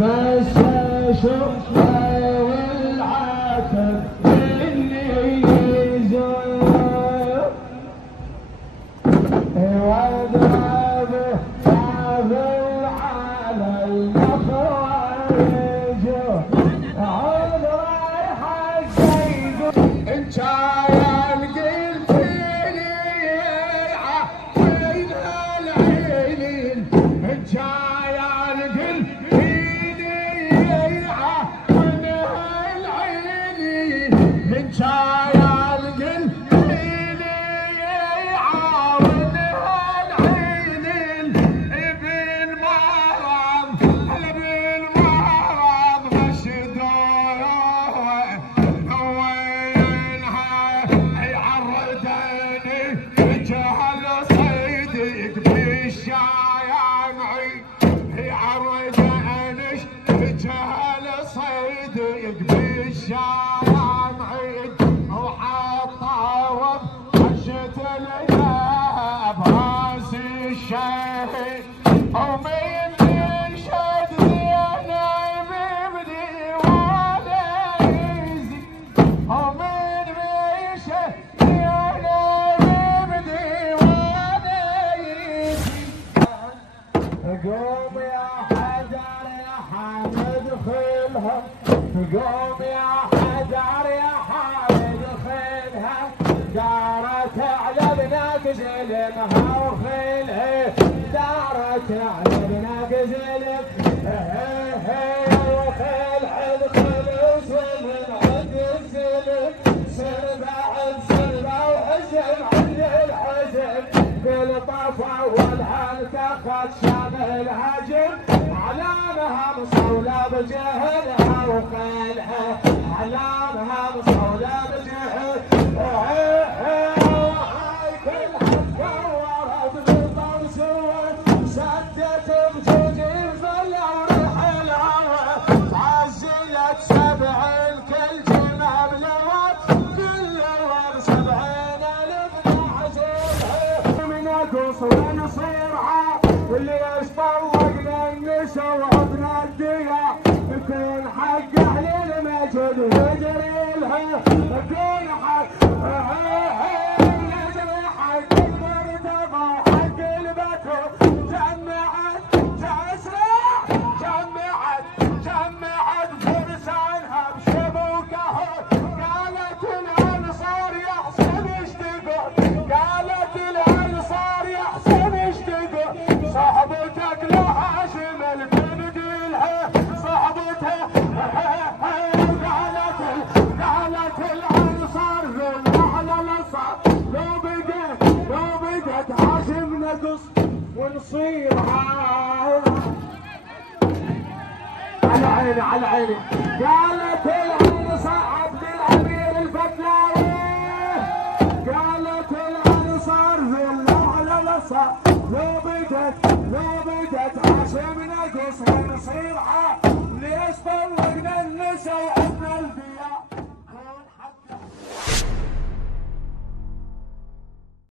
بس اشوفها والعتب مني يزول واضرب قابل على المخرج عود رايحة زيد انت يا قلتيلي عين العينين انت قوم يا حجر يا حامد خيلها قوم يا حجر يا حامد خيلها دارت على بناك زلمها وخيلها دارت على بناك زلمها وخيل حد خلص من عند الزلم سلبة عند سلبة وحزن عند الحزن بالطفا والحلقة خد شامل الهجم علامها مصولة بجهلها وخيلها علامها مصولة بجهلها هاي كل حفة ورد بالطرس سدت بجوج الفلا ورحلها تعزيت سبع الكل جمع بلوات كل الورد 70,000 نعزلها من اقص ونصيرها اللي يطلقنا النسا وعبنا الديا يكون حق اهل المجد يجري لها يكون حق يجري حق المرتضى حق البكر جمعت تسرع جمعت فرسانها بشبوكها قالت الانصار يا حسين ايش تقول قالت الانصار يا حسين ايش تقول صاحبتك لو هاشم البن قيلها صاحبتها قالت الانصار على الانصار لو بقت هاشم نقص ونصير على عيني قالت الانصار عبد الامير الفتلاوي قالت الانصار على الانصار لو بقت هاشم نقص ونصير ليش طلقنا النسا